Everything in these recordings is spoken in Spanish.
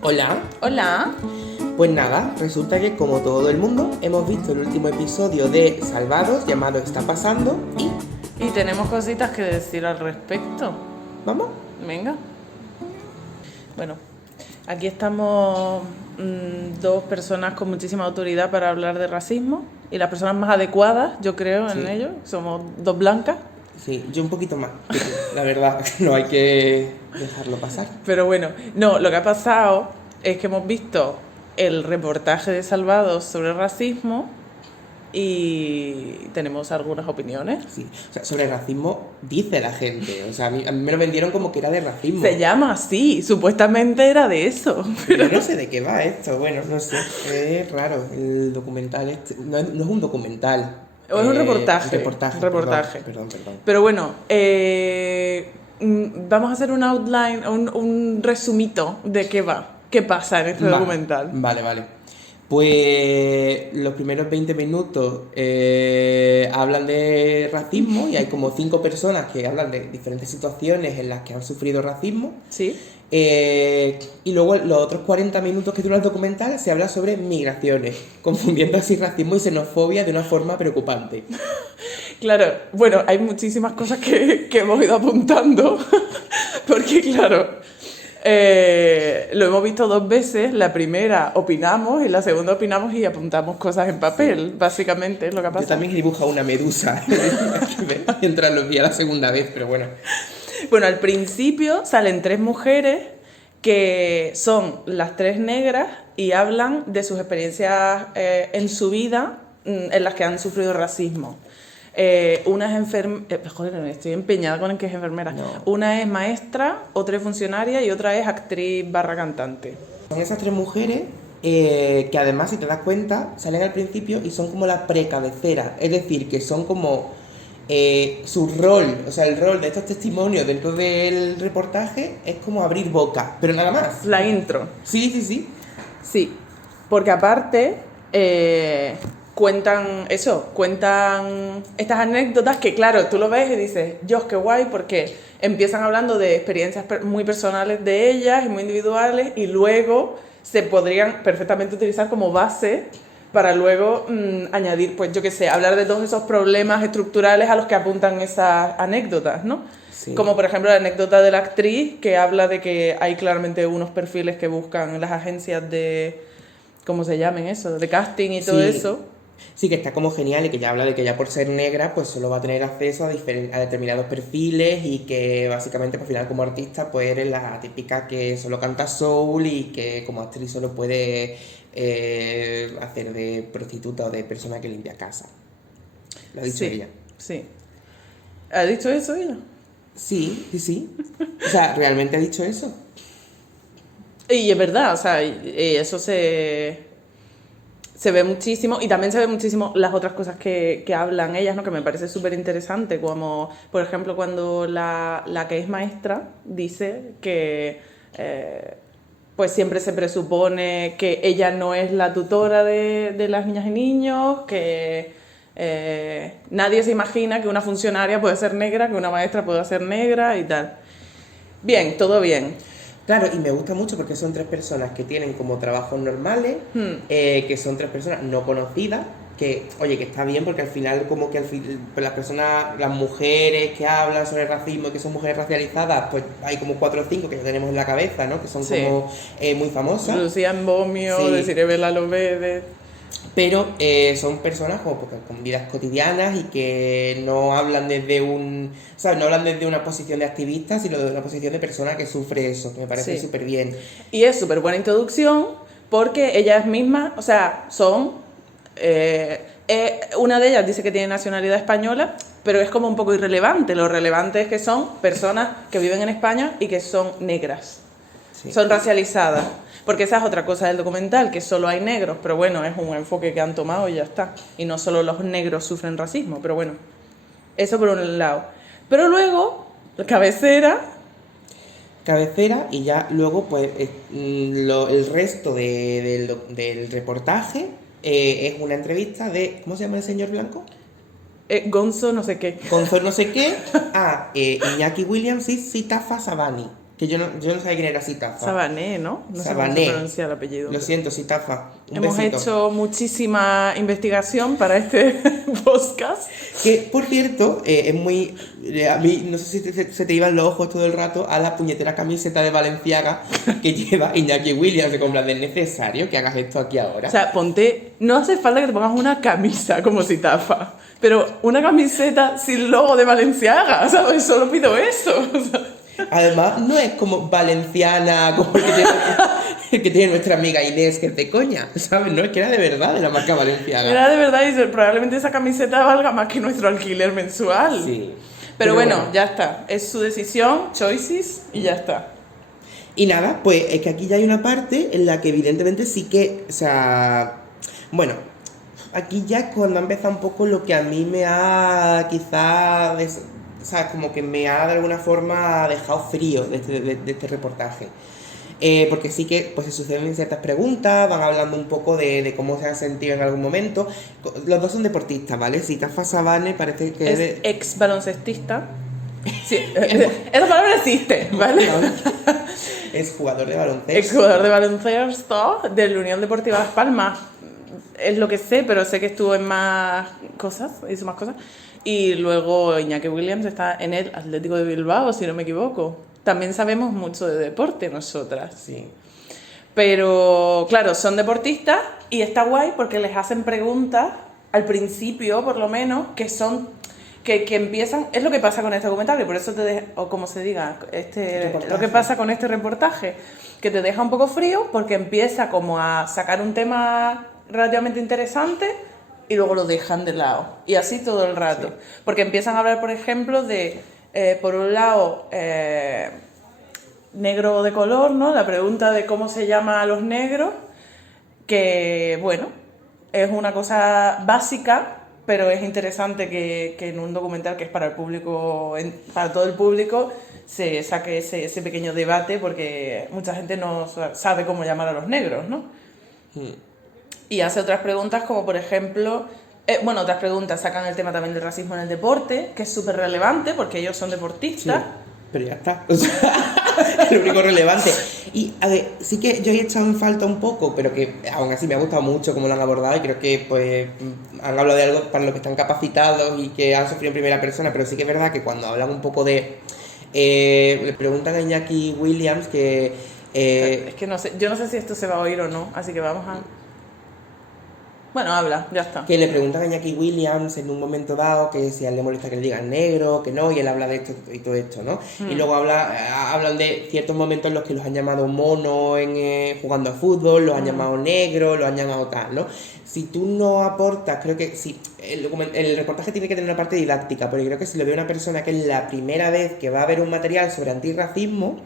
Hola, Hola. pues nada, resulta que como todo el mundo hemos visto el último episodio de Salvados llamado Está pasando y Y tenemos cositas que decir al respecto. vamos. Venga. Bueno, aquí estamos dos personas con muchísima autoridad para hablar de racismo. Y las personas más adecuadas, yo creo, en Sí, ello. Somos dos blancas. sí, yo un poquito más, que tú, la verdad, no hay que dejarlo pasar. Pero bueno, no, lo que ha pasado es que hemos visto el reportaje de Salvados sobre el racismo y tenemos algunas opiniones. Sí, o sea, sobre el racismo dice la gente, o sea, a mí me lo vendieron como que era de racismo. Se llama así, supuestamente era de eso. Pero yo no sé de qué va esto, bueno, no sé, es raro el documental este, no es un documental. O es un reportaje. Un reportaje, Reportaje. perdón. Pero bueno, vamos a hacer un outline, un resumito de qué va, qué pasa en este documental. Vale. Pues los primeros 20 minutos hablan de racismo y hay como 5 personas que hablan de diferentes situaciones en las que han sufrido racismo. ¿Sí? Y luego los otros 40 minutos que dura el documental se habla sobre migraciones, confundiendo así racismo y xenofobia de una forma preocupante. Claro, bueno, hay muchísimas cosas que hemos ido apuntando, porque claro, lo hemos visto dos veces, la primera opinamos y la segunda opinamos y apuntamos cosas en papel, básicamente es lo que ha Yo pasado. también he dibujado una medusa mientras los vi a la segunda vez, pero bueno. Bueno, al principio salen tres mujeres que son las tres negras y hablan de sus experiencias en su vida en las que han sufrido racismo. Una es enfermera, joder, estoy empeñada con el que es enfermera. No. Una es maestra, otra es funcionaria y otra es actriz barra cantante. Son esas 3 mujeres que además, si te das cuenta, salen al principio y son como la precabecera. Es decir, que son como su rol, o sea, el rol de estos testimonios dentro del reportaje es como abrir boca, pero nada más. La intro. Sí. Sí, porque aparte cuentan estas anécdotas que claro, tú lo ves y dices, Dios, qué guay, porque empiezan hablando de experiencias muy personales de ellas y muy individuales y luego se podrían perfectamente utilizar como base para luego añadir, pues yo qué sé, hablar de todos esos problemas estructurales a los que apuntan esas anécdotas, ¿no? Sí. Como por ejemplo la anécdota de la actriz que habla de que hay claramente unos perfiles que buscan las agencias de, ¿cómo se llaman eso? De casting y todo eso. Sí, que está como genial y que ya habla de que ya por ser negra pues solo va a tener acceso a determinados perfiles y que básicamente pues, al final como artista pues eres la típica que solo canta soul y que como actriz solo puede hacer de prostituta o de persona que limpia casa. Lo ha dicho ella. Sí. ¿Ha dicho eso ella? Sí. O sea, ¿realmente ha dicho eso? Y es verdad, o sea, y eso se ve muchísimo y también se ve muchísimo las otras cosas que hablan ellas, ¿no? Que me parece súper interesante, como por ejemplo cuando la que es maestra dice que pues siempre se presupone que ella no es la tutora de las niñas y niños, que nadie se imagina que una funcionaria puede ser negra, que una maestra puede ser negra y tal. Bien, todo bien. Claro, y me gusta mucho porque son 3 personas que tienen como trabajos normales, que son 3 personas no conocidas, que, oye, que está bien porque al final como que las personas, las mujeres que hablan sobre el racismo y que son mujeres racializadas, pues hay como 4 o 5 que ya tenemos en la cabeza, ¿no? Que son Sí. como muy famosas. Lucía Mbomio, Sí. Desiree Bela Lobede. Pero son personas como con vidas cotidianas y que no hablan desde ¿sabes? No hablan desde una posición de activista, sino desde una posición de persona que sufre eso, que me parece Sí. súper bien. Y es súper buena introducción porque ellas mismas, o sea, son... una de ellas dice que tiene nacionalidad española, pero es como un poco irrelevante. Lo relevante es que son personas que viven en España y que son negras. Sí. Son racializadas. Porque esa es otra cosa del documental, que solo hay negros, pero bueno, es un enfoque que han tomado y ya está. Y no solo los negros sufren racismo, pero bueno, eso por un lado. Pero luego, la cabecera Y ya luego pues el resto del reportaje es una entrevista de, ¿cómo se llama el señor blanco? Gonzo no sé qué. Gonzo no sé qué a Iñaki Williams y Sitafa Sabani. Que yo no sabía quién era Sitafa. Sabané, ¿no? No sé Sabané. cómo se pronuncia el apellido. Lo siento, Sitafa. Un Hemos besito. hecho muchísima investigación para este podcast. Que, por cierto, es muy... a mí, no sé si se te iban los ojos todo el rato a la puñetera camiseta de Balenciaga que lleva Iñaki Williams. De comprar, ¿es necesario que hagas esto aquí ahora? O sea, ponte... No hace falta que te pongas una camisa como Sitafa, pero una camiseta sin logo de Balenciaga, ¿sabes? Solo pido eso. O sea, Además, no es como valenciana, como el que tiene nuestra amiga Inés, que es de coña, ¿sabes? No, es que era de verdad de la marca Balenciaga. era de verdad y probablemente esa camiseta valga más que nuestro alquiler mensual. Sí. Pero bueno, ya está. Es su decisión, choices, y ya está. Y nada, pues es que aquí ya hay una parte en la que evidentemente sí que, o sea, bueno, aquí ya es cuando ha empezado un poco lo que a mí me ha quizá, o sea, como que me ha de alguna forma dejado frío de este reportaje. Porque sí que pues se suceden ciertas preguntas, van hablando un poco de cómo se han sentido en algún momento. Los dos son deportistas, ¿vale? Sitafa Sabané parece que Es ex baloncestista. Sí, esa palabra existe, ¿vale? es jugador de baloncesto. Ex jugador de baloncesto de la Unión Deportiva Las Palmas. Es lo que sé, pero sé que estuvo en más cosas, hizo más cosas. Y luego Iñaki Williams está en el Atlético de Bilbao, si no me equivoco. También sabemos mucho de deporte nosotras. Sí. Pero claro, son deportistas y está guay porque les hacen preguntas al principio, por lo menos, que son que empiezan, es lo que pasa con este documental, y por eso o como se diga, lo que pasa con este reportaje, que te deja un poco frío porque empieza como a sacar un tema relativamente interesante y luego lo dejan de lado. Y así todo el rato. Sí. Porque empiezan a hablar, por ejemplo, de, por un lado, negro de color, ¿no? La pregunta de cómo se llama a los negros, que, bueno, es una cosa básica, pero es interesante que en un documental que es para el público, para todo el público, se saque ese pequeño debate, porque mucha gente no sabe cómo llamar a los negros, ¿no? Y hace otras preguntas como, por ejemplo, otras preguntas sacan el tema también del racismo en el deporte, que es súper relevante porque ellos son deportistas. Sí, pero ya está. O sea, es lo único relevante. Y a ver, sí que yo he echado en falta un poco, pero que aún así me ha gustado mucho cómo lo han abordado y creo que pues han hablado de algo para lo que están capacitados y que han sufrido en primera persona, pero sí que es verdad que cuando hablan un poco de... le preguntan a Iñaki Williams que... es que no sé, yo no sé si esto se va a oír o no, así que vamos a... Bueno, habla, ya está. Que le preguntan a Iñaki Williams en un momento dado que si a él le molesta que le digan negro, que no, y él habla de esto y todo esto, ¿no? Y luego hablan de ciertos momentos en los que los han llamado mono jugando a fútbol, los han llamado negro, los han llamado tal, ¿no? Si tú no aportas, creo que sí, el reportaje tiene que tener una parte didáctica, pero yo creo que si lo ve una persona que es la primera vez que va a ver un material sobre antirracismo,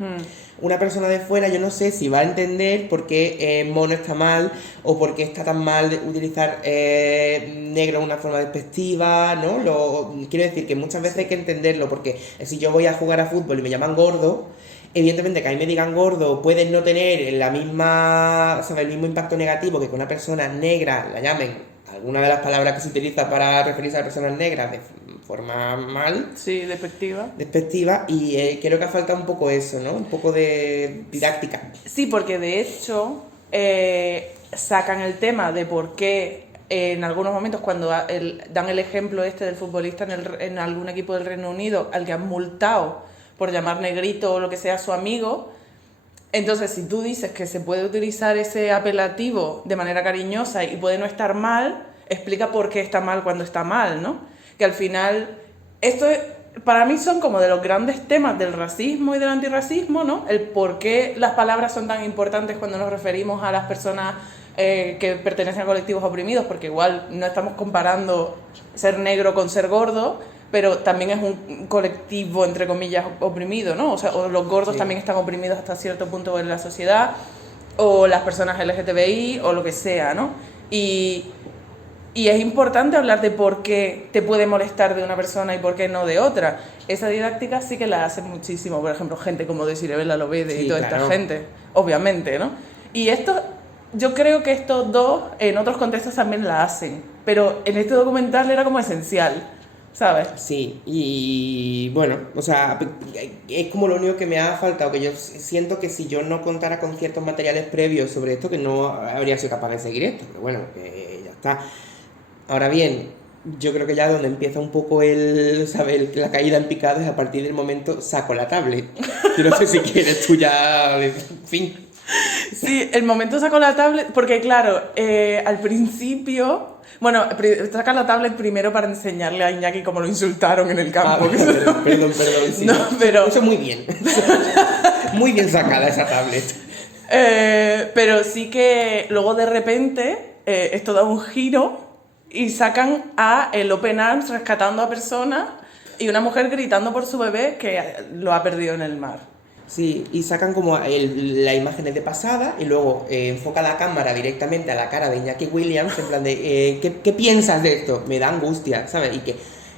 una persona de fuera, yo no sé si va a entender por qué mono está mal o por qué está tan mal utilizar negro de una forma despectiva, ¿no? Quiero decir que muchas veces hay que entenderlo, porque si yo voy a jugar a fútbol y me llaman gordo, evidentemente que a mí me digan gordo puede no tener la misma, o sea, el mismo impacto negativo que una persona negra la llamen alguna de las palabras que se utiliza para referirse a personas negras de forma mal. Sí, despectiva. Despectiva, y creo que ha faltado un poco eso, ¿no? Un poco de didáctica. Sí, porque de hecho sacan el tema de por qué en algunos momentos cuando dan el ejemplo este del futbolista en algún equipo del Reino Unido al que han multado por llamar negrito o lo que sea a su amigo. Entonces, si tú dices que se puede utilizar ese apelativo de manera cariñosa y puede no estar mal, explica por qué está mal cuando está mal, ¿no? Que al final, esto para mí son como de los grandes temas del racismo y del antirracismo, ¿no? El por qué las palabras son tan importantes cuando nos referimos a las personas que pertenecen a colectivos oprimidos, porque igual no estamos comparando ser negro con ser gordo, pero también es un colectivo, entre comillas, oprimido, ¿no? O sea, o los gordos también están oprimidos hasta cierto punto en la sociedad, o las personas LGTBI, o lo que sea, ¿no? Y es importante hablar de por qué te puede molestar de una persona y por qué no de otra. Esa didáctica sí que la hacen muchísimo, por ejemplo, gente como Desiree Bella Lovede y toda esta gente, obviamente, ¿no? Y yo creo que estos dos en otros contextos también la hacen, pero en este documental era como esencial. ¿sabes? Sí, y bueno, o sea, es como lo único que me ha faltado, que yo siento que si yo no contara con ciertos materiales previos sobre esto, que no habría sido capaz de seguir esto, pero bueno, que ya está. Ahora bien, yo creo que ya donde empieza un poco ¿sabes? La caída en picado es a partir del momento saco la tablet. Yo no sé si quieres tú ya, en fin. Sí, el momento saco la tablet, porque claro, al principio, bueno, saca la tablet primero para enseñarle a Iñaki cómo lo insultaron en el Ah, campo. perdón, sí. No, pero... Eso muy bien. Muy bien sacada esa tablet. Pero sí que luego de repente esto da un giro y sacan a el Open Arms rescatando a personas y una mujer gritando por su bebé que lo ha perdido en el mar. Sí, y sacan como las imágenes de pasada y luego enfoca la cámara directamente a la cara de Iñaki Williams en plan de ¿qué piensas de esto? Me da angustia, ¿sabes?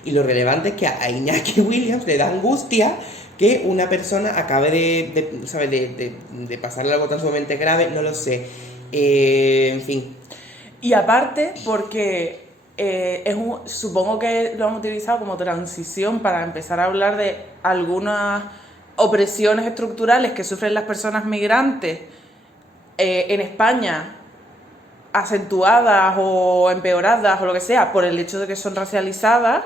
Y lo relevante es que a Iñaki Williams le da angustia que una persona acabe ¿sabes? De pasarle algo tan sumamente grave, no lo sé. En fin. Y aparte porque supongo que lo han utilizado como transición para empezar a hablar de algunas opresiones estructurales que sufren las personas migrantes en España, acentuadas o empeoradas o lo que sea por el hecho de que son racializadas,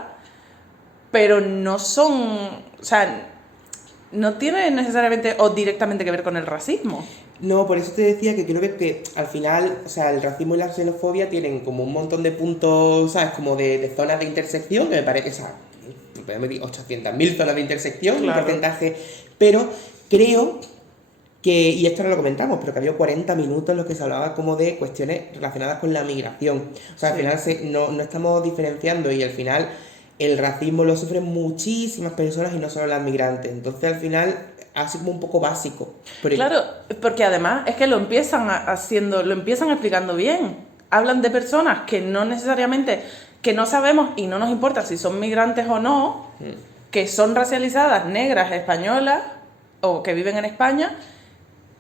pero no son, o sea, no tiene necesariamente o directamente que ver con el racismo. No, por eso te decía que creo que al final, o sea, el racismo y la xenofobia tienen como un montón de puntos, ¿sabes? Como de zonas de intersección, que me parece, o sea, podemos decir 800.000 zonas de intersección, Claro. un porcentaje, pero creo que, y esto no lo comentamos, pero que había 40 minutos en los que se hablaba como de cuestiones relacionadas con la migración. O sea, al Sí. final no estamos diferenciando y al final el racismo lo sufren muchísimas personas y no solo las migrantes. Entonces al final así como un poco básico. Claro, porque además es que lo empiezan lo empiezan explicando bien. Hablan de personas que no necesariamente, que no sabemos y no nos importa si son migrantes o no, que son racializadas, negras, españolas o que viven en España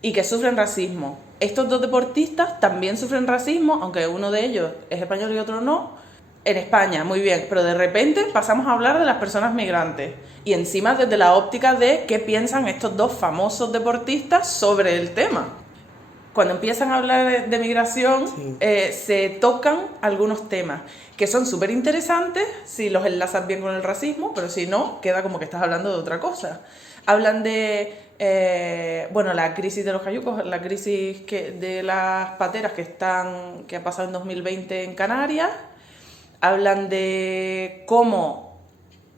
y que sufren racismo. Estos dos deportistas también sufren racismo, aunque uno de ellos es español y otro no, en España, muy bien, pero de repente pasamos a hablar de las personas migrantes y encima desde la óptica de qué piensan estos dos famosos deportistas sobre el tema. Cuando empiezan a hablar de migración, Sí. se tocan algunos temas que son súper interesantes si los enlazas bien con el racismo, pero si no, queda como que estás hablando de otra cosa. Hablan de, bueno, la crisis de los cayucos, la crisis de las pateras que ha pasado en 2020 en Canarias. Hablan de cómo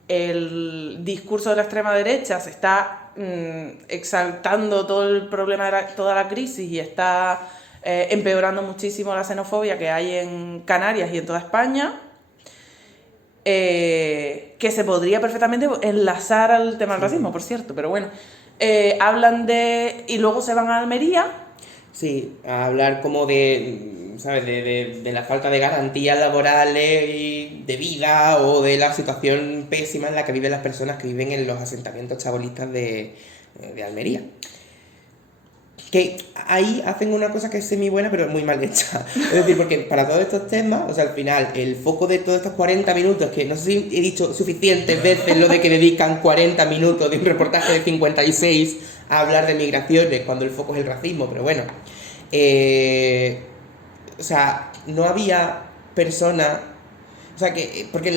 el discurso de la extrema derecha se está exaltando todo el problema de toda la crisis y está empeorando muchísimo la xenofobia que hay en Canarias y en toda España, que se podría perfectamente enlazar al tema del racismo, por cierto, pero bueno. Hablan de... y luego se van a Almería. Sí, a hablar como de, ¿sabes? De la falta de garantías laborales y de vida o de la situación pésima en la que viven las personas que viven en los asentamientos chabolistas de Almería. Que ahí hacen una cosa que es semi buena pero muy mal hecha. Es decir, porque para todos estos temas, o sea, al final, el foco de todos estos 40 minutos, que no sé si he dicho suficientes veces lo de que dedican 40 minutos de un reportaje de 56 a hablar de migraciones cuando el foco es el racismo, pero bueno. O sea, no había persona. O sea, que, porque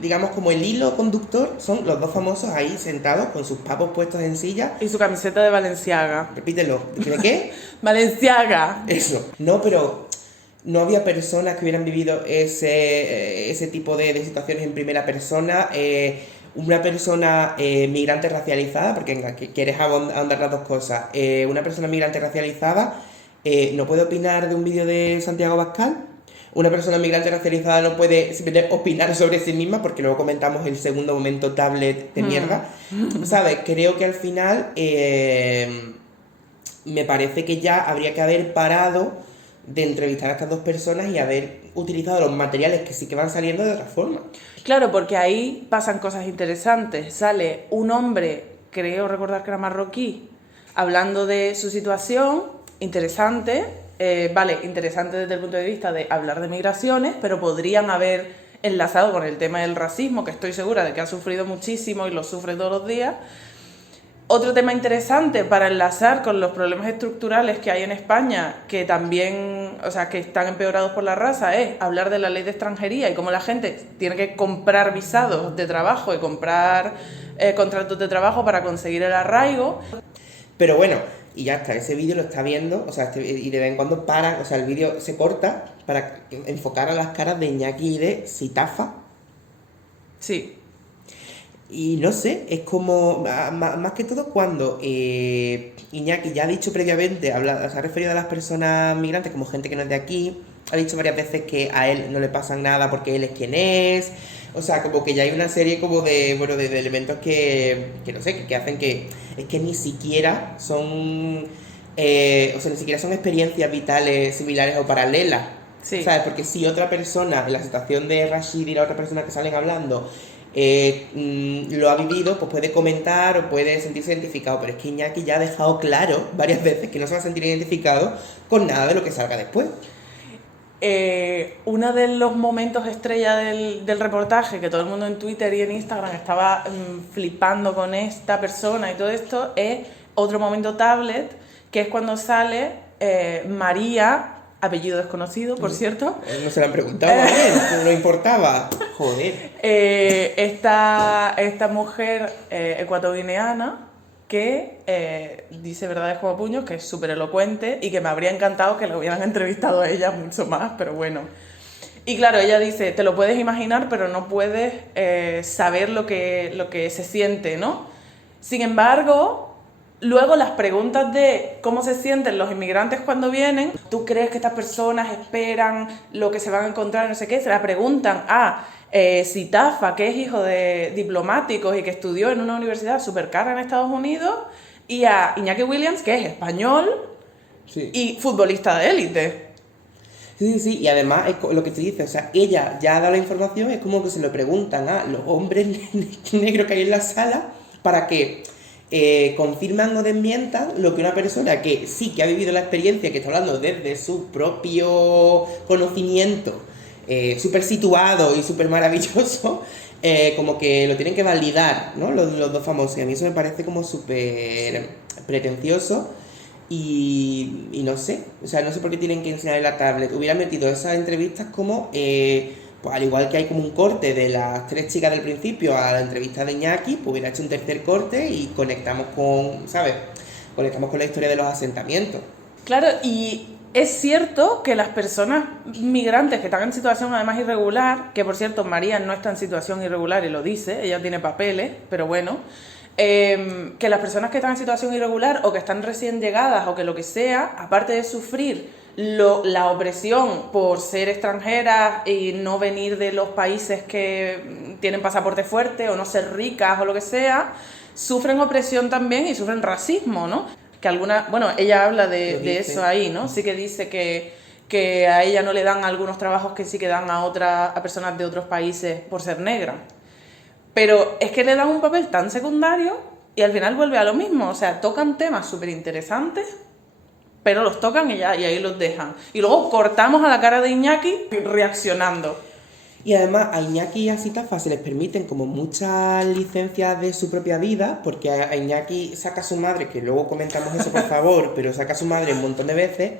digamos como el hilo conductor son los dos famosos ahí sentados con sus papos puestos en silla. Y su camiseta de Balenciaga. Repítelo, ¿de qué? ¡Valenciaga! Eso. No, pero no había personas que hubieran vivido ese tipo de situaciones en primera persona. Una persona migrante racializada, porque venga, que quieres ahondar las dos cosas. Una persona migrante racializada no puede opinar de un vídeo de Santiago Abascal. Una persona migrante racializada no puede simplemente opinar sobre sí misma, porque luego comentamos el segundo momento tablet de mierda. ¿Sabes? Creo que al final me parece que ya habría que haber parado de entrevistar a estas dos personas y haber utilizado los materiales que sí que van saliendo de otra forma. Claro, porque ahí pasan cosas interesantes. Sale un hombre, creo recordar que era marroquí, hablando de su situación, interesante. Vale, interesante desde el punto de vista de hablar de migraciones, pero podrían haber enlazado con el tema del racismo, que estoy segura de que ha sufrido muchísimo y lo sufre todos los días. Otro tema interesante para enlazar con los problemas estructurales que hay en España, que también, o sea, que están empeorados por la raza, es hablar de la ley de extranjería y cómo la gente tiene que comprar visados de trabajo y comprar contratos de trabajo para conseguir el arraigo. Pero bueno, y ya está, ese vídeo lo está viendo, o sea, y de vez en cuando para, o sea, el vídeo se corta para enfocar a las caras de Iñaki y de Sitafa. Sí. Y no sé, es como, más que todo cuando Iñaki ya ha dicho previamente, se ha referido a las personas migrantes como gente que no es de aquí, ha dicho varias veces que a él no le pasa nada porque él es quien es, o sea, como que ya hay una serie como de, bueno, de elementos que no sé, que hacen que, es que ni siquiera son, o sea, ni siquiera son experiencias vitales similares o paralelas, Sí. ¿sabes? Porque si otra persona, en la situación de Rashid y la otra persona que salen hablando, lo ha vivido, pues puede comentar o puede sentirse identificado, pero es que Iñaki ya ha dejado claro varias veces que no se va a sentir identificado con nada de lo que salga después. Uno de los momentos estrella del reportaje, que todo el mundo en Twitter y en Instagram estaba flipando con esta persona y todo esto, es otro momento tablet, que es cuando sale María, apellido desconocido, por cierto. No se lo han preguntado, a ver, no importaba. Joder. Esta mujer ecuatoguineana que dice verdades como puños, que es súper elocuente y que me habría encantado que lo hubieran entrevistado a ella mucho más, pero bueno. Y claro, ella dice, te lo puedes imaginar, pero no puedes saber lo que se siente, ¿no? Sin embargo, luego las preguntas de cómo se sienten los inmigrantes cuando vienen, ¿tú crees que estas personas esperan lo que se van a encontrar, no sé qué? Se la preguntan a Sitafa, que es hijo de diplomáticos y que estudió en una universidad súper cara en Estados Unidos, y a Iñaki Williams, que es español Sí. y futbolista de élite. Sí, y además es lo que te dice, o sea, ella ya ha dado la información, es como que se lo preguntan a los hombres negros que hay en la sala para que confirman o desmientan lo que una persona que sí que ha vivido la experiencia, que está hablando desde su propio conocimiento, súper situado y súper maravilloso, como que lo tienen que validar, ¿no? Los dos famosos, y a mí eso me parece como súper pretencioso. Y no sé, o sea, no sé por qué tienen que enseñar en la tablet. Hubiera metido esas entrevistas como, pues al igual que hay como un corte de las 3 chicas del principio a la entrevista de Iñaki, pues hubiera hecho un tercer corte y conectamos con, ¿sabes? Conectamos con la historia de los asentamientos. Claro, y es cierto que las personas migrantes que están en situación además irregular, que por cierto María no está en situación irregular y lo dice, ella tiene papeles, pero bueno, que las personas que están en situación irregular o que están recién llegadas o que lo que sea, aparte de sufrir la opresión por ser extranjeras y no venir de los países que tienen pasaporte fuerte o no ser ricas o lo que sea, sufren opresión también y sufren racismo, ¿no? Que bueno, ella habla de eso ahí, ¿no? Sí que dice que a ella no le dan algunos trabajos que sí que dan a personas de otros países por ser negra. Pero es que le dan un papel tan secundario y al final vuelve a lo mismo. O sea, tocan temas súper interesantes, pero los tocan y ahí los dejan. Y luego cortamos a la cara de Iñaki reaccionando. Y además a Iñaki y a Sitafa se les permiten como muchas licencias de su propia vida, porque a Iñaki saca a su madre, que luego comentamos eso por favor, pero saca a su madre un montón de veces.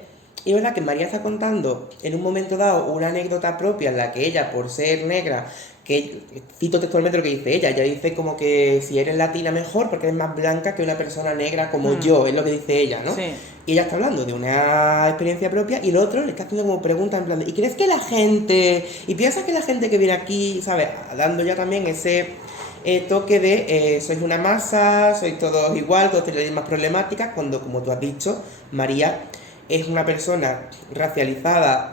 Y es verdad que María está contando en un momento dado una anécdota propia en la que ella, por ser negra, que cito textualmente lo que dice ella dice como que si eres latina mejor porque eres más blanca que una persona negra como yo, es lo que dice ella, ¿no? Sí. Y ella está hablando de una experiencia propia y el otro le está haciendo como preguntas en plan de, ¿y crees que la gente, y piensas que la gente que viene aquí, ¿sabes? Dando ya también ese toque de sois una masa, sois todos igual, todos tenéis las mismas problemáticas, cuando, como tú has dicho, María es una persona racializada,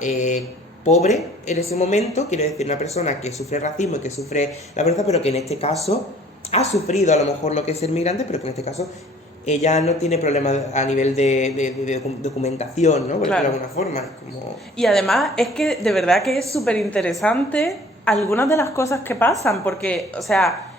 pobre en ese momento, quiero decir, una persona que sufre racismo y que sufre la pobreza, pero que en este caso ha sufrido a lo mejor lo que es ser migrante, pero que en este caso ella no tiene problemas a nivel de documentación, ¿no? Por decirlo de alguna forma. Es como... Y además es que de verdad que es súper interesante algunas de las cosas que pasan, porque, o sea,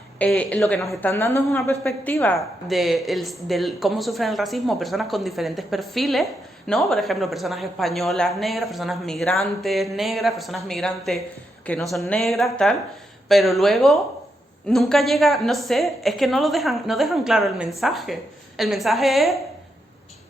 lo que nos están dando es una perspectiva de cómo sufren el racismo personas con diferentes perfiles, ¿no? Por ejemplo, personas españolas negras, personas migrantes negras, personas migrantes que no son negras, tal, pero luego nunca llega, no sé, es que no dejan claro el mensaje. El mensaje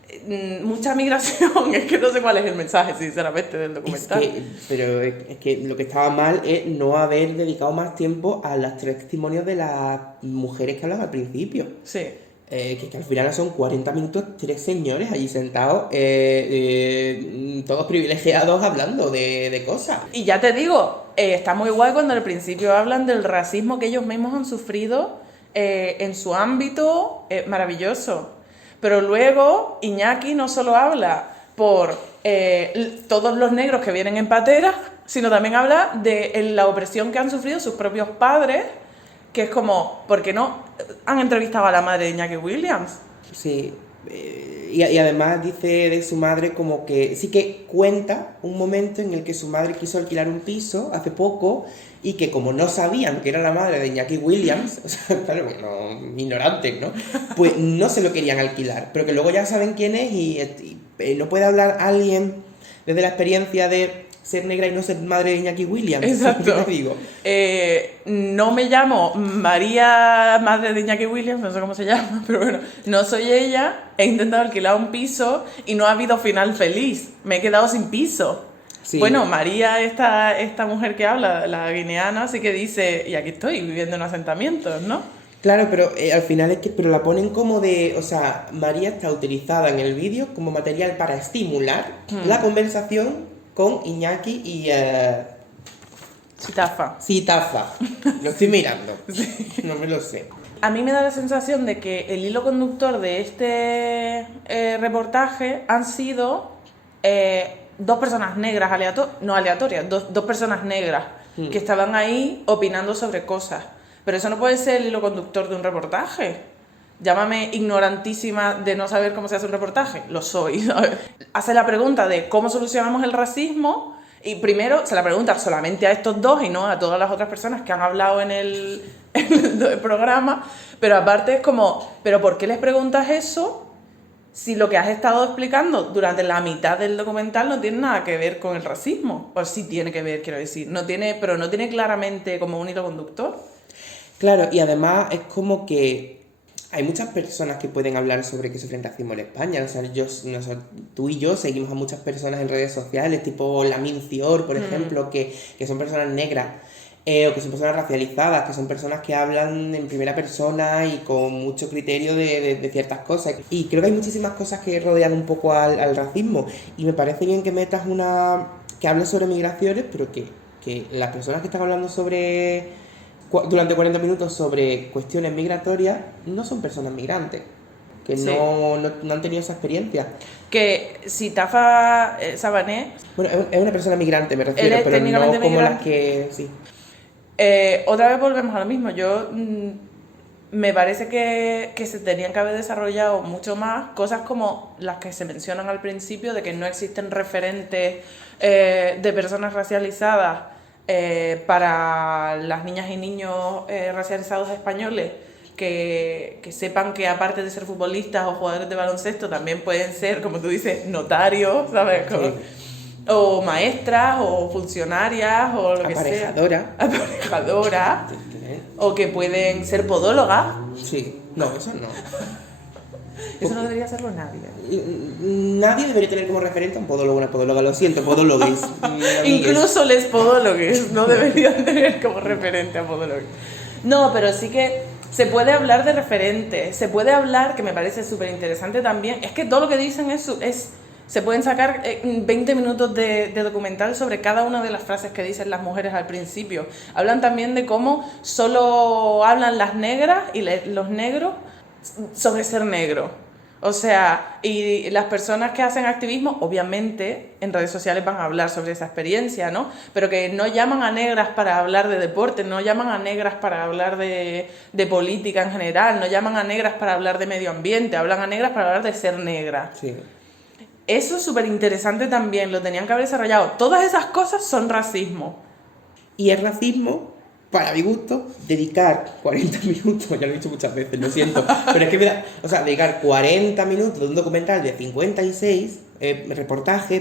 es mucha migración, es que no sé cuál es el mensaje, sinceramente, del documental. Es que lo que estaba mal es no haber dedicado más tiempo a los testimonios de las mujeres que hablan al principio. Sí. Que al final son 40 minutos, 3 señores allí sentados, todos privilegiados hablando de cosas. Y ya te digo, está muy guay cuando al principio hablan del racismo que ellos mismos han sufrido en su ámbito, maravilloso. Pero luego Iñaki no solo habla por todos los negros que vienen en patera, sino también habla de la opresión que han sufrido sus propios padres, que es como, ¿por qué no han entrevistado a la madre de Iñaki Williams? Sí, y además dice de su madre como que sí que cuenta un momento en el que su madre quiso alquilar un piso hace poco y que como no sabían que era la madre de Iñaki Williams, o sea, claro, bueno, ignorantes, ¿no? Pues no se lo querían alquilar, pero que luego ya saben quién es y no puede hablar alguien desde la experiencia de ser negra y no ser madre de Iñaki Williams. Exacto. ¿Qué digo? No me llamo María, madre de Iñaki Williams, no sé cómo se llama, pero bueno, no soy ella, he intentado alquilar un piso y no ha habido final feliz, me he quedado sin piso. Sí. Bueno, María, esta mujer que habla, la guineana, sí que dice, y aquí estoy viviendo en asentamientos, ¿no? Claro, pero al final es que pero la ponen como de, o sea, María está utilizada en el vídeo como material para estimular la conversación con Iñaki y Sitafa. Lo estoy mirando. Sí. No me lo sé. A mí me da la sensación de que el hilo conductor de este reportaje han sido dos personas negras aleatorias, dos personas negras que estaban ahí opinando sobre cosas. Pero eso no puede ser el hilo conductor de un reportaje. Llámame ignorantísima de no saber cómo se hace un reportaje. Lo soy, ¿sabes? Hace la pregunta de cómo solucionamos el racismo y primero se la pregunta solamente a estos dos y no a todas las otras personas que han hablado en el programa. Pero aparte es como, ¿pero por qué les preguntas eso si lo que has estado explicando durante la mitad del documental no tiene nada que ver con el racismo? Pues sí tiene que ver, quiero decir. Pero no tiene claramente como un hilo conductor. Claro, y además es como que hay muchas personas que pueden hablar sobre que sufren racismo en España. O sea, tú y yo seguimos a muchas personas en redes sociales, tipo Lamin Cior, por ejemplo, que son personas negras, o que son personas racializadas, que son personas que hablan en primera persona y con mucho criterio de ciertas cosas. Y creo que hay muchísimas cosas que rodean un poco al racismo. Y me parece bien que metas que hables sobre migraciones, pero que las personas que están hablando durante 40 minutos sobre cuestiones migratorias no son personas migrantes, que sí. no han tenido esa experiencia. Que Sitafa Sabané... Bueno, es una persona migrante, me refiero, pero no como migrante. Las que... Sí. Otra vez volvemos a lo mismo. Yo me parece que se tenían que haber desarrollado mucho más cosas como las que se mencionan al principio, de que no existen referentes de personas racializadas para las niñas y niños racializados españoles que sepan que aparte de ser futbolistas o jugadores de baloncesto también pueden ser, como tú dices, notarios, ¿sabes? Como, sí. O maestras o funcionarias o lo que sea. Aparejadoras. O que pueden ser podólogas. Sí, no, eso no. Eso no debería hacerlo nadie. Nadie debería tener como referente a un podólogo o una podóloga, lo siento, podólogos. Incluso les podólogos no deberían tener como referente a podólogos. No, pero sí que se puede hablar de referentes, se puede hablar, que me parece súper interesante también, es que todo lo que dicen se pueden sacar 20 minutos de documental sobre cada una de las frases que dicen las mujeres al principio. Hablan también de cómo solo hablan las negras y los negros sobre ser negro. O sea, y las personas que hacen activismo, obviamente, en redes sociales van a hablar sobre esa experiencia, ¿no? Pero que no llaman a negras para hablar de deporte, no llaman a negras para hablar de política en general, no llaman a negras para hablar de medio ambiente, hablan a negras para hablar de ser negra. Sí. Eso es súper interesante también, lo tenían que haber desarrollado. Todas esas cosas son racismo. Y es racismo, para mi gusto, dedicar 40 minutos, ya lo he dicho muchas veces, lo siento, pero es que dedicar 40 minutos de un documental de 56, reportaje,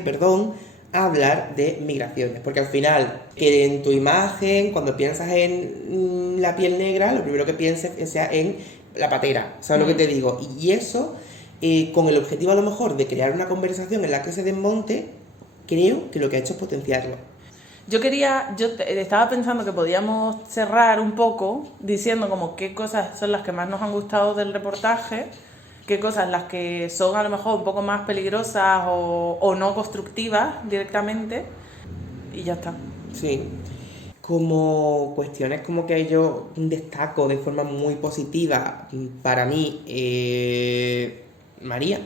a hablar de migraciones, porque al final, que en tu imagen, cuando piensas en la piel negra, lo primero que pienses sea en la patera, ¿sabes lo que te digo? Y eso, con el objetivo a lo mejor de crear una conversación en la que se desmonte, creo que lo que ha hecho es potenciarlo. Estaba pensando que podíamos cerrar un poco diciendo como qué cosas son las que más nos han gustado del reportaje, qué cosas las que son a lo mejor un poco más peligrosas o no constructivas directamente, y ya está. Sí. Como cuestiones como que yo destaco de forma muy positiva, para mí, María.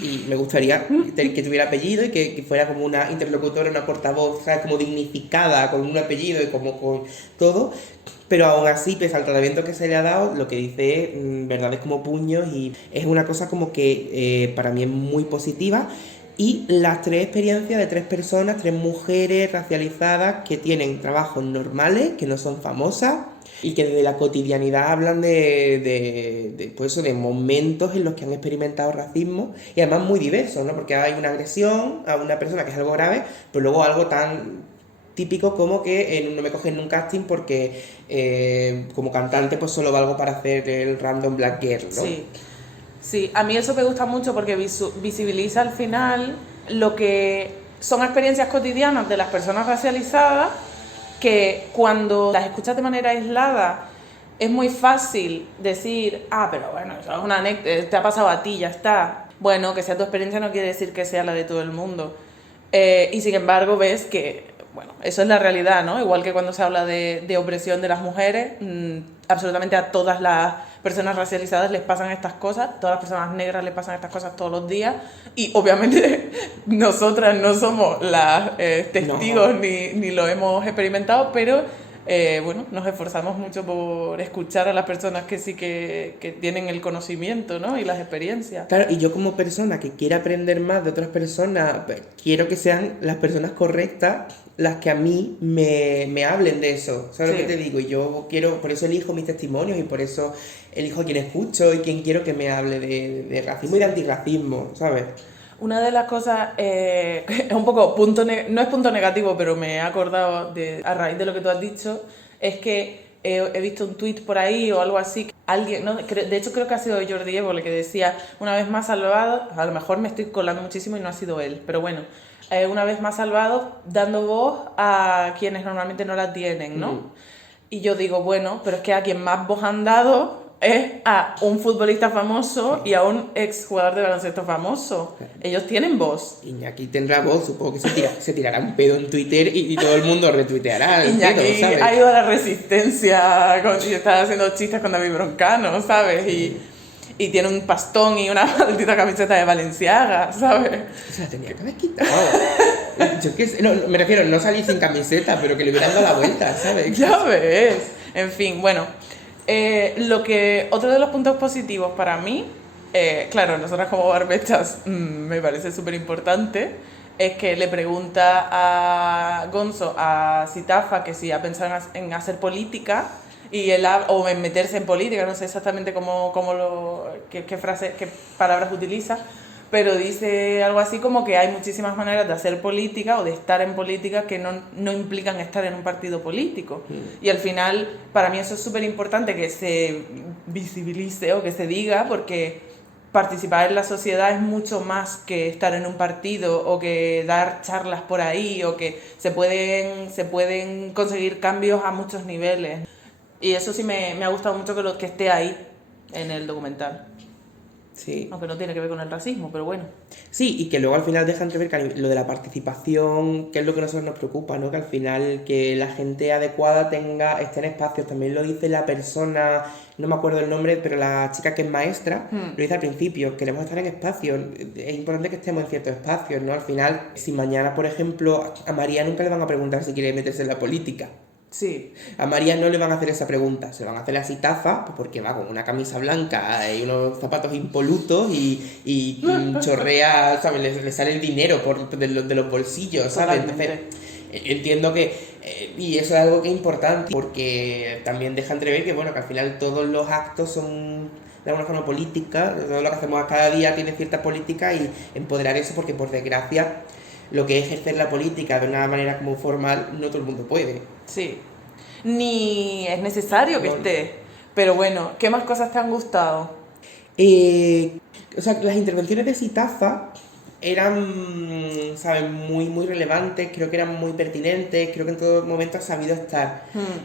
Y me gustaría que tuviera apellido y que fuera como una interlocutora, una portavoz, ¿sabes? Como dignificada, con un apellido y como con todo. Pero aún así, pese al tratamiento que se le ha dado, lo que dice es verdades como puños y es una cosa como que para mí es muy positiva. Y las tres experiencias de tres personas, tres mujeres racializadas que tienen trabajos normales, que no son famosas y que desde la cotidianidad hablan pues eso, de momentos en los que han experimentado racismo y además muy diversos, ¿no? Porque hay una agresión a una persona que es algo grave, pero luego algo tan típico como que no me cogen en un casting porque como cantante pues solo valgo para hacer el random black girl, ¿no? Sí. Sí, a mí eso me gusta mucho porque visibiliza al final lo que son experiencias cotidianas de las personas racializadas que cuando las escuchas de manera aislada es muy fácil decir, pero bueno, eso es una anécdota, te ha pasado a ti, ya está. Bueno, que sea tu experiencia no quiere decir que sea la de todo el mundo. Y sin embargo ves que, bueno, eso es la realidad, ¿no? Igual que cuando se habla de opresión de las mujeres, absolutamente a todas las personas racializadas les pasan estas cosas, todas las personas negras les pasan estas cosas todos los días y obviamente nosotras no somos las testigos No. ni lo hemos experimentado, pero bueno, nos esforzamos mucho por escuchar a las personas que sí que tienen el conocimiento, ¿no? Y las experiencias. Claro, y yo como persona que quiere aprender más de otras personas, quiero que sean las personas correctas las que a mí me hablen de eso, ¿sabes lo que te digo? Y yo quiero, por eso elijo mis testimonios y por eso elijo a quien escucho y quien quiero que me hable de racismo y de antirracismo, ¿sabes? Una de las cosas, es un poco no es punto negativo, pero me he acordado a raíz de lo que tú has dicho, es que he visto un tuit por ahí o algo así, alguien, ¿no? De hecho creo que ha sido Jordi Évole que decía, una vez más salvado, a lo mejor me estoy colando muchísimo y no ha sido él, pero bueno, una vez más salvados, dando voz a quienes normalmente no la tienen, ¿no? Y yo digo, bueno, pero es que a quien más voz han dado es a un futbolista famoso y a un exjugador de baloncesto famoso. Ellos tienen voz. Iñaki tendrá voz, supongo que se tirará un pedo en Twitter y todo el mundo retuiteará el Iñaki pedo, ¿sabes? ha ido a la Resistencia y está haciendo chistes con David Broncano, ¿sabes? Y tiene un pastón y una maldita camiseta de Balenciaga, ¿sabes? Se la tenía que haber quitado. Yo qué sé, no, me refiero, no salir sin camiseta, pero que le hubieran dado la vuelta, ¿sabes? Ya ves. En fin, bueno. Otro de los puntos positivos para mí, claro, nosotras como barbechas me parece súper importante, es que le pregunta a Gonzo, a Sitafa, que si ha pensado en hacer política y o en meterse en política, no sé exactamente qué palabras utiliza, pero dice algo así como que hay muchísimas maneras de hacer política o de estar en política que no implican estar en un partido político. Y al final, para mí eso es súper importante que se visibilice o que se diga, porque participar en la sociedad es mucho más que estar en un partido o que dar charlas por ahí, o que se pueden conseguir cambios a muchos niveles. Y eso sí me ha gustado mucho que esté ahí en el documental. Sí. Aunque no tiene que ver con el racismo, pero bueno. Sí, y que luego al final dejan entrever que lo de la participación, que es lo que a nosotros nos preocupa, ¿no? Que al final que la gente adecuada esté en espacios. También lo dice la persona, no me acuerdo el nombre, pero la chica que es maestra, lo dice al principio, queremos estar en espacios, es importante que estemos en ciertos espacios, ¿no? Al final, si mañana, por ejemplo, a María nunca le van a preguntar si quiere meterse en la política. Sí. A María no le van a hacer esa pregunta, se van a hacer a Sitafa, pues porque va con una camisa blanca y unos zapatos impolutos y chorrea, ¿sabes? Le sale el dinero de los bolsillos, ¿sabes? Entonces, entiendo que, y eso es algo que es importante, porque también deja entrever que, bueno, que al final todos los actos son de alguna forma política, todo lo que hacemos cada día tiene cierta política y empoderar eso, porque por desgracia lo que es ejercer la política de una manera como formal, no todo el mundo puede. Sí. Ni es necesario que No. esté. Pero bueno, ¿qué más cosas te han gustado? O sea, las intervenciones de Sitaza eran, ¿sabes? Muy relevantes, creo que eran muy pertinentes, creo que en todo momento ha sabido estar.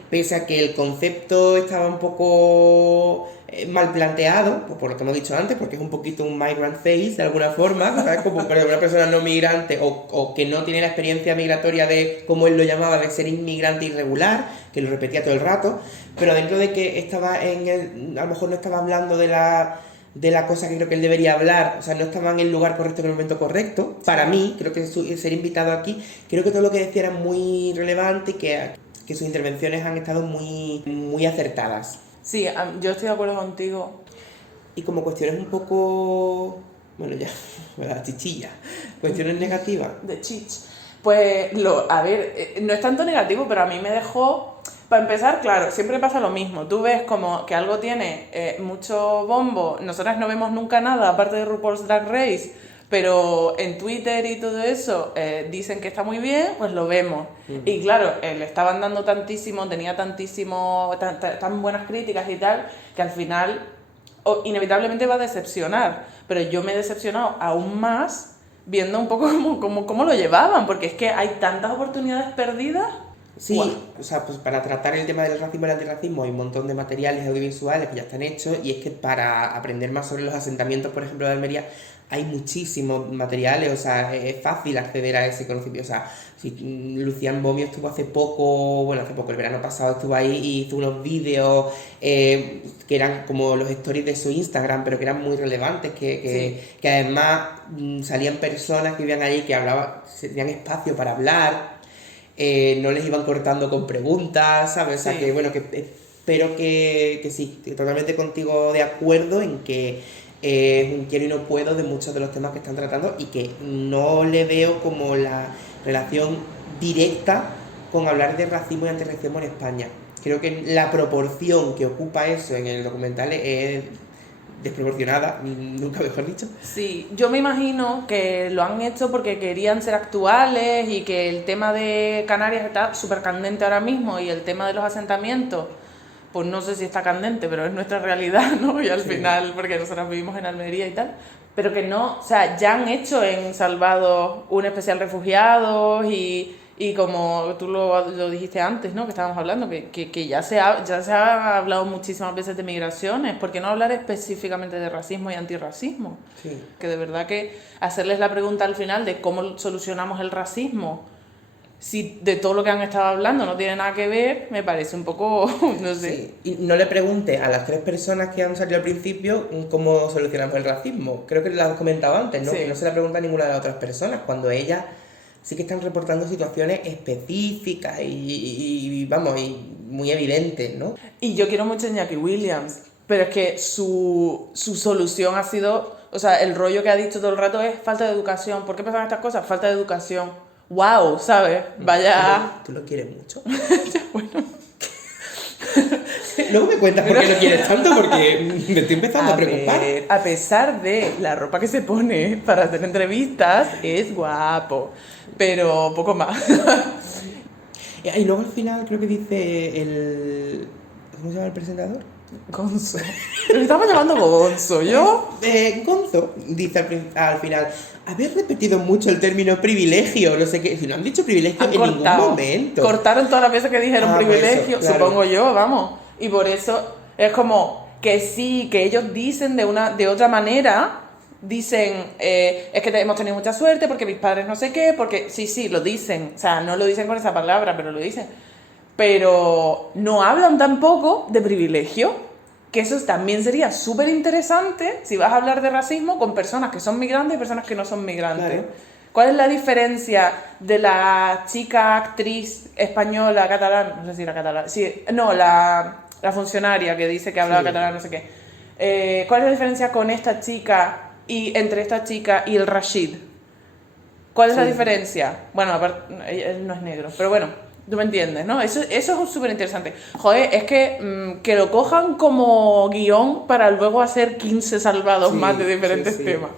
Pese a que el concepto estaba un poco mal planteado, pues por lo que hemos dicho antes, porque es un poquito un migrant face de alguna forma, ¿sabes? Como para una persona no migrante o que no tiene la experiencia migratoria de, como él lo llamaba, de ser inmigrante irregular, que lo repetía todo el rato, pero dentro de que estaba a lo mejor no estaba hablando de la cosa que creo que él debería hablar, o sea, no estaba en el lugar correcto en el momento correcto. Para mí, creo que ser invitado aquí, creo que todo lo que decía era muy relevante y que sus intervenciones han estado muy acertadas. Sí, yo estoy de acuerdo contigo. Y como cuestiones un poco, bueno, ya, la chichilla, cuestiones negativas. De chich. Pues, a ver, no es tanto negativo, pero a mí me dejó... Para empezar, claro, siempre pasa lo mismo. Tú ves como que algo tiene mucho bombo. Nosotras no vemos nunca nada, aparte de RuPaul's Drag Race, pero en Twitter y todo eso dicen que está muy bien, pues lo vemos. Y claro, le estaban dando tantísimo, tenía tantísimo, tan buenas críticas y tal, que al final inevitablemente va a decepcionar. Pero yo me he decepcionado aún más viendo un poco cómo lo llevaban, porque es que hay tantas oportunidades perdidas. Sí, Guau. o sea, pues para tratar el tema del racismo y el antirracismo hay un montón de materiales audiovisuales que ya están hechos, y es que para aprender más sobre los asentamientos, por ejemplo, de Almería, hay muchísimos materiales, o sea, es fácil acceder a ese conocimiento. O sea, si Lucian Bomio estuvo hace poco, el verano pasado estuvo ahí y hizo unos vídeos que eran como los stories de su Instagram, pero que eran muy relevantes, que además salían personas que vivían allí que tenían espacio para hablar. No les iban cortando con preguntas, ¿sabes? O sea, que bueno, que espero que sí, estoy totalmente contigo de acuerdo en que es un quiero y no puedo de muchos de los temas que están tratando, y que no le veo como la relación directa con hablar de racismo y antirracismo en España. Creo que la proporción que ocupa eso en el documental es desproporcionada, nunca mejor dicho. Sí, yo me imagino que lo han hecho porque querían ser actuales y que el tema de Canarias está súper candente ahora mismo, y el tema de los asentamientos, pues no sé si está candente, pero es nuestra realidad, ¿no? Y al final, porque nosotros vivimos en Almería y tal, pero que no, o sea, ya han hecho en Salvados un especial refugiados y como tú lo dijiste antes, ¿no? Que estábamos hablando, que ya se ha hablado muchísimas veces de migraciones. ¿Por qué no hablar específicamente de racismo y antirracismo? Sí. Que de verdad que hacerles la pregunta al final de cómo solucionamos el racismo, si de todo lo que han estado hablando no tiene nada que ver, me parece un poco, no sé. Sí. Y no le pregunte a las 3 personas que han salido al principio cómo solucionamos el racismo. Creo que lo has comentado antes, ¿no? Sí. Que no se le pregunta a ninguna de las otras personas, cuando ellas sí que están reportando situaciones específicas y muy evidentes, ¿no? Y yo quiero mucho a Iñaki Williams, pero es que su solución ha sido, o sea, el rollo que ha dicho todo el rato es falta de educación. ¿Por qué pasan estas cosas? Falta de educación. ¡Wow! ¿Sabes? Vaya... ¿Tú lo quieres mucho? Bueno. Luego me cuentas por qué lo quieres tanto, porque me estoy empezando a preocupar. Ver, a pesar de la ropa que se pone para hacer entrevistas, es guapo, pero poco más. Y luego al final creo que dice ¿cómo se llama el presentador? Gonzo. Lo estamos llamando Gonzo, ¿yo? Gonzo dice al final: habéis repetido mucho el término privilegio, no sé qué. Si no han dicho privilegio en ningún momento. Cortaron todas las veces que dijeron privilegio, pues eso, claro. supongo yo, vamos. Y por eso es como que sí, que ellos dicen de otra manera. Dicen, es que hemos tenido mucha suerte porque mis padres no sé qué, porque sí, lo dicen. O sea, no lo dicen con esa palabra, pero lo dicen. Pero no hablan tampoco de privilegio, que eso también sería súper interesante si vas a hablar de racismo con personas que son migrantes y personas que no son migrantes. Claro. ¿Cuál es la diferencia de la chica actriz española, catalana, no sé si era catalana, sí, no, la funcionaria que dice que hablaba catalán, no sé qué? ¿Cuál es la diferencia con esta chica y entre esta chica y el Rashid? ¿Cuál es la diferencia? Bueno, aparte, él no es negro, pero bueno, tú me entiendes, ¿no? Eso es súper interesante. Joder, es que lo cojan como guión para luego hacer 15 salvados más de diferentes temas.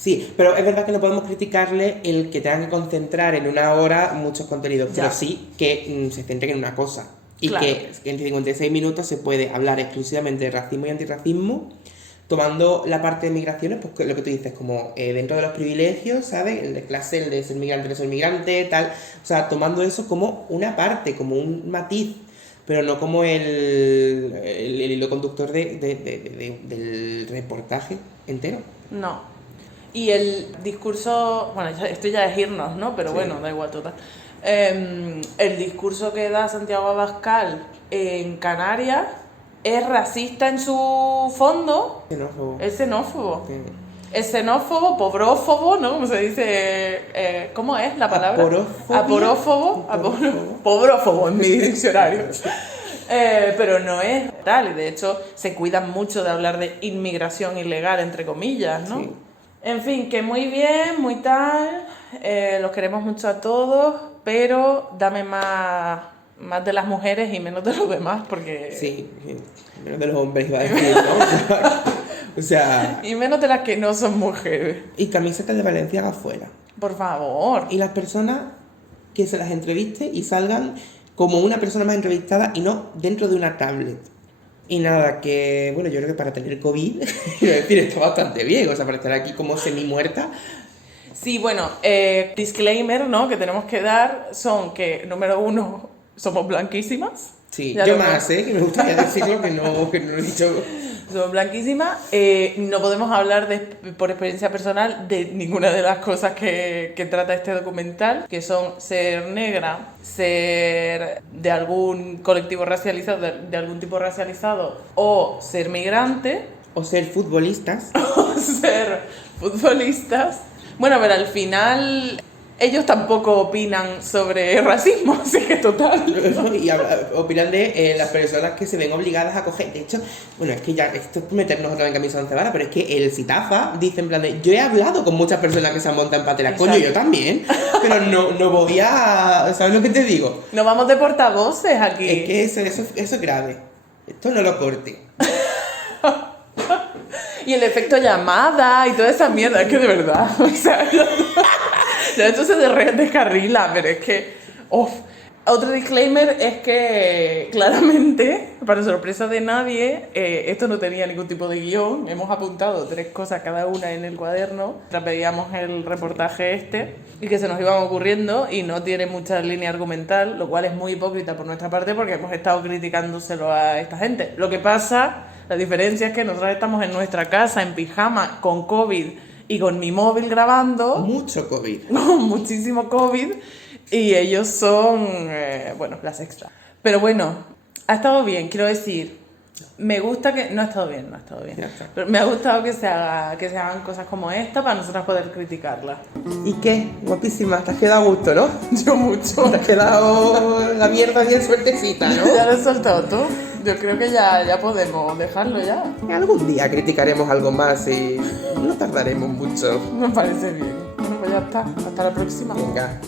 Sí, pero es verdad que no podemos criticarle el que tengan que concentrar en una hora muchos contenidos, Ya. pero sí que se centren en una cosa. Y Claro. que en 56 minutos se puede hablar exclusivamente de racismo y antirracismo, tomando la parte de migraciones, pues lo que tú dices, como dentro de los privilegios, ¿sabes? El de clase, el de ser migrante, no ser migrante, tal. O sea, tomando eso como una parte, como un matiz, pero no como el hilo conductor del reportaje entero. No. Y el discurso, bueno, esto ya es irnos, ¿no? Pero Sí. bueno, da igual total. El discurso que da Santiago Abascal en Canarias es racista en su fondo, Xenófobo. es xenófobo. Sí. Es xenófobo, pobrófobo, ¿no? Como se dice, ¿cómo es la palabra? Aporófobia. Aporófobo. Aporófobo. Pobrófobo en mi diccionario. Pero no es tal, y de hecho se cuidan mucho de hablar de inmigración ilegal, entre comillas, ¿no? Sí. En fin, que muy bien, muy tal, los queremos mucho a todos, pero dame más de las mujeres y menos de los demás, porque... Sí, menos de los hombres iba a decir, ¿no? O sea, Y menos de las que no son mujeres, y camisetas de Valenciaga afuera. por favor. Y las personas que se las entreviste y salgan como una persona más entrevistada y no dentro de una tablet. Y nada, que bueno, yo creo que para tener COVID, quiero decir, está bastante bien, o sea, para estar aquí como semi-muerta. Sí, bueno, disclaimer, ¿no? Que tenemos que dar son que, número uno, somos blanquísimas. Sí, Ya yo lo más, que me gustaría decirlo que no lo he dicho. Somos blanquísimas. No podemos hablar por experiencia personal de ninguna de las cosas que trata este documental, que son ser negra, ser de algún colectivo racializado, de algún tipo racializado, o ser migrante, O ser futbolistas. o ser futbolistas. Bueno, pero al final ellos tampoco opinan sobre racismo, así que total. Y opinan de las personas que se ven obligadas a coger. De hecho, bueno, es que ya, esto es meternos otra vez en camisa de once varas, pero es que el Citafa dice en plan de: yo he hablado con muchas personas que se han montado en patera. Coño, yo también, pero no voy a. ¿Sabes lo que te digo? No vamos de portavoces aquí. Es que eso es grave. Esto no lo corte. Y el efecto llamada y toda esa mierda, es que de verdad, o sea, ya esto se descarrila, pero es que, Otro disclaimer es que claramente, para sorpresa de nadie, esto no tenía ningún tipo de guión. Hemos apuntado 3 cosas cada una en el cuaderno, tras pedíamos el reportaje y que se nos iban ocurriendo, y no tiene mucha línea argumental, lo cual es muy hipócrita por nuestra parte porque hemos estado criticándoselo a esta gente. Lo que pasa, la diferencia es que nosotros estamos en nuestra casa en pijama con COVID y con mi móvil grabando, Mucho COVID. con muchísimo COVID, y ellos son, bueno, las extras. Pero bueno, ha estado bien, quiero decir. Me gusta que... No ha estado bien. Ya está. Pero me ha gustado que se hagan cosas como esta para nosotras poder criticarlas. ¿Y qué? Guapísima, te has quedado a gusto, ¿no? Yo mucho. Te has quedado la mierda bien suertecita, ¿no? Ya lo he soltado todo. Yo creo que ya podemos dejarlo ya. Algún día criticaremos algo más y no tardaremos mucho. Me parece bien. Bueno, pues ya está. Hasta la próxima. Venga.